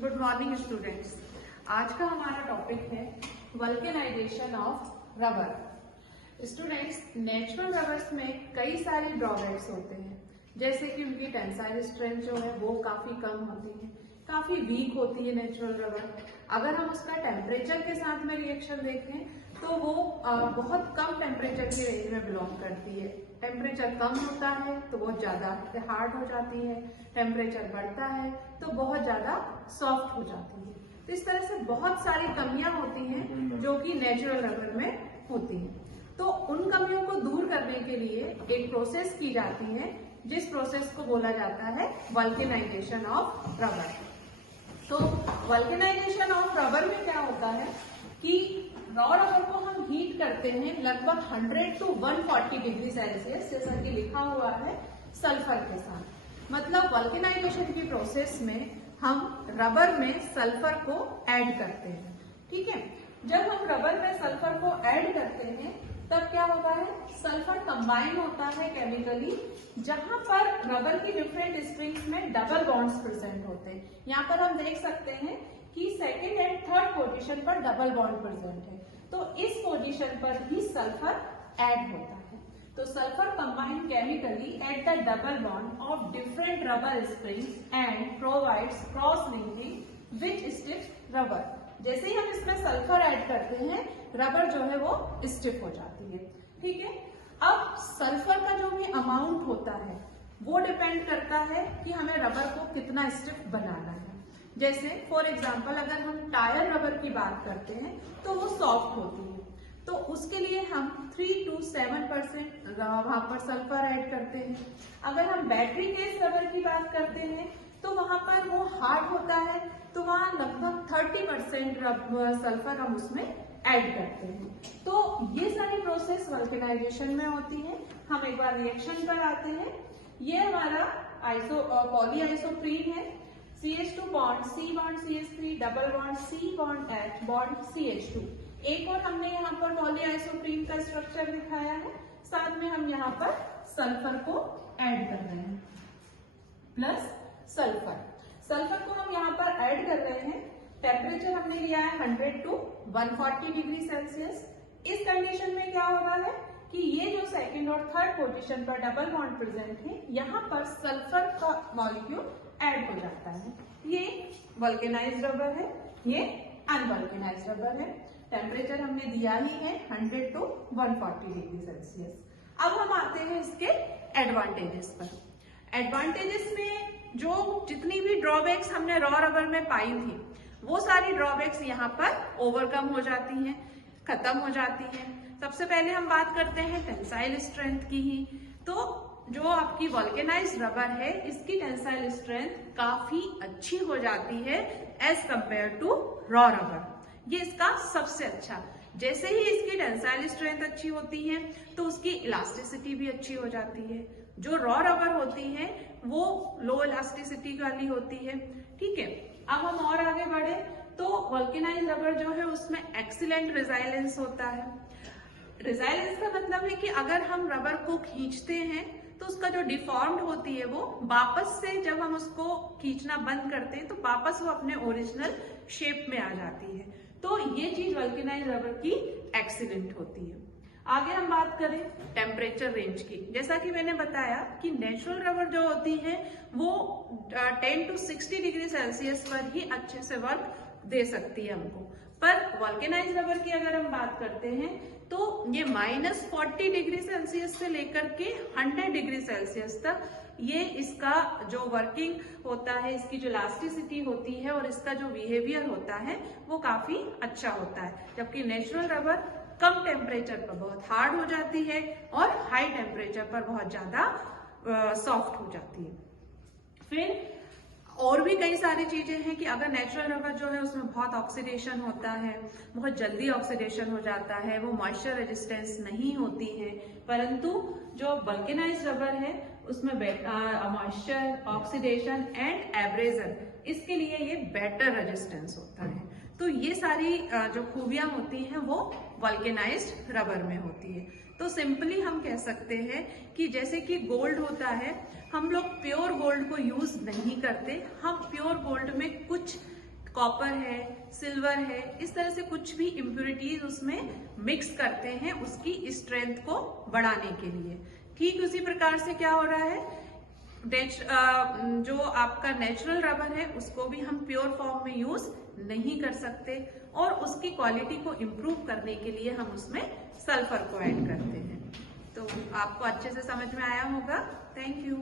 Good morning students. आज का हमारा टॉपिक है vulcanization of rubber. Students, natural rubbers में कई सारे ड्रॉबैक्स होते हैं, जैसे कि उनकी टेंसाइल स्ट्रेंथ जो है वो काफी कम होती है, काफी वीक होती है नेचुरल रबर। अगर हम उसका टेम्परेचर के साथ में रिएक्शन देखें तो वो बहुत कम टेम्परेचर की रेंज में बिलोंग करती है। टेम्परेचर कम होता है तो बहुत ज्यादा हार्ड हो जाती है, टेम्परेचर बढ़ता है तो बहुत ज्यादा सॉफ्ट हो जाती है। तो इस तरह से बहुत सारी कमियां होती हैं जो कि नेचुरल रबर में होती हैं। तो उन कमियों को दूर करने के लिए एक प्रोसेस की जाती है, जिस प्रोसेस को बोला जाता है वल्केनाइजेशन ऑफ रबर। तो वल्केनाइजेशन ऑफ रबर में क्या होता है कि रॉ रबर को हम हीट करते हैं लगभग 100 to 140 डिग्री सेल्सियस, जैसा कि लिखा हुआ है सल्फर के साथ। मतलब वल्केनाइजेशन की प्रोसेस में हम रबर में सल्फर को ऐड करते हैं। ठीक है, जब हम रबर में सल्फर को ऐड करते हैं तब क्या होता है, सल्फर कंबाइन होता है केमिकली, जहां पर रबर की डिफरेंट स्ट्रिंग्स में डबल बॉन्ड्स प्रेजेंट होते हैं। यहाँ पर हम देख सकते हैं कि सेकेंड एंड थर्ड पोजीशन पर डबल बॉन्ड प्रेजेंट है, तो इस पोजीशन पर ही सल्फर ऐड होता है। तो sulphur combine chemically at the double bond of different rubber springs and provides cross linking which stiff rubber. जैसे ही हम इसमें सल्फर ऐड करते हैं, रबर जो है वो स्टिफ हो जाती है। ठीक है, अब सल्फर का जो भी अमाउंट होता है वो डिपेंड करता है कि हमें रबर को कितना स्टिफ बनाना है। जैसे फॉर एग्जाम्पल अगर हम टायर रबर की बात करते हैं तो वो सॉफ्ट होती है, तो उसके लिए हम 3 to 7% वहां पर सल्फर ऐड करते हैं। अगर हम बैटरी केस रबर की बात करते हैं तो वहां पर वो हार्ड होता है, तो वहां लगभग 30% सल्फर हम उसमें ऐड करते हैं। तो ये सारी प्रोसेस वल्केनाइजेशन में होती है। हम एक बार रिएक्शन पर आते हैं। ये हमारा पॉली आइसोप्रीन है, CH2 bond C bond CH3 double bond C bond H bond CH2। एक और हमने यहाँ पर पॉली आइसोप्रीन का स्ट्रक्चर दिखाया है, साथ में हम यहाँ पर सल्फर को ऐड कर रहे हैं प्लस सल्फर। सल्फर को हम यहाँ पर ऐड कर रहे हैं। टेम्परेचर हमने लिया है 100 to 140 डिग्री सेल्सियस। इस कंडीशन में क्या हो रहा है कि ये जो सेकंड और थर्ड पोजीशन पर डबल बॉन्ड प्रेजेंट है, यहाँ पर सल्फर का मॉलिक्यूल ऐड हो जाता है। ये वल्केनाइज्ड रबर है, ये अनवल्केनाइज्ड रबर है। टेम्परेचर हमने दिया ही है 100 to 140 डिग्री सेल्सियस। अब हम आते हैं इसके एडवांटेजेस पर। एडवांटेजेस में जो जितनी भी ड्रॉबैक्स हमने रॉ रबर में पाई थी, वो सारी ड्रॉबैक्स यहाँ पर ओवरकम हो जाती हैं, खत्म हो जाती हैं। सबसे पहले हम बात करते हैं टेंसाइल स्ट्रेंथ की ही। तो जो आपकी वल्केनाइज्ड रबर है, इसकी टेंसाइल स्ट्रेंथ काफी अच्छी हो जाती है as compare to raw rubber. ये इसका सबसे अच्छा। जैसे ही इसकी टेंसाइल स्ट्रेंथ अच्छी होती है तो उसकी इलास्टिसिटी भी अच्छी हो जाती है। जो रॉ रबर होती है वो लो इलास्टिसिटी वाली होती है। ठीक है, अब हम और आगे बढ़े तो वल्केनाइज्ड रबर जो है उसमें एक्सीलेंट रेजिलेंस होता है। रेजिलेंस का मतलब है कि अगर हम रबर को खींचते हैं तो उसका जो डिफॉर्म्ड होती है वो वापस से, जब हम उसको खींचना बंद करते हैं तो वापस वो अपने ओरिजिनल शेप में आ जाती है। तो ये चीज वल्केनाइज्ड रबर की एक्सीलेंट होती है। आगे हम बात करें टेम्परेचर रेंज की। जैसा कि मैंने बताया कि नेचुरल रबर जो होती है वो 10 to 60 डिग्री सेल्सियस पर ही अच्छे से वर्क दे सकती है हमको, पर वल्केनाइज्ड रबर की अगर हम बात करते हैं तो ये -40 डिग्री सेल्सियस से लेकर के 100 डिग्री सेल्सियस तक ये इसका जो वर्किंग होता है, इसकी जो इलास्टिसिटी होती है और इसका जो बिहेवियर होता है वो काफी अच्छा होता है। जबकि नेचुरल रबर कम टेम्परेचर पर बहुत हार्ड हो जाती है और हाई टेम्परेचर पर बहुत ज्यादा सॉफ्ट हो जाती है। फिर और भी कई सारी चीजें हैं कि अगर नेचुरल रबर जो है उसमें बहुत ऑक्सीडेशन होता है, बहुत जल्दी ऑक्सीडेशन हो जाता है, वो मॉइस्चर रेजिस्टेंस नहीं होती है। परंतु जो वल्केनाइज्ड रबर है उसमें मॉइस्चर, ऑक्सीडेशन एंड एब्रेजन, इसके लिए ये बेटर रेजिस्टेंस होता है। तो ये सारी जो खूबियां होती हैं वो वल्केनाइज्ड रबर में होती है। तो सिंपली हम कह सकते हैं कि जैसे कि गोल्ड होता है, हम लोग प्योर गोल्ड को यूज नहीं करते, हम प्योर गोल्ड में कुछ कॉपर है, सिल्वर है, इस तरह से कुछ भी इम्प्योरिटीज उसमें मिक्स करते हैं उसकी स्ट्रेंथ को बढ़ाने के लिए। ठीक उसी प्रकार से क्या हो रहा है, जो आपका नेचुरल रबर है उसको भी हम प्योर फॉर्म में यूज नहीं कर सकते, और उसकी क्वालिटी को इम्प्रूव करने के लिए हम उसमें सल्फर को ऐड करते हैं। तो आपको अच्छे से समझ में आया होगा। Thank you.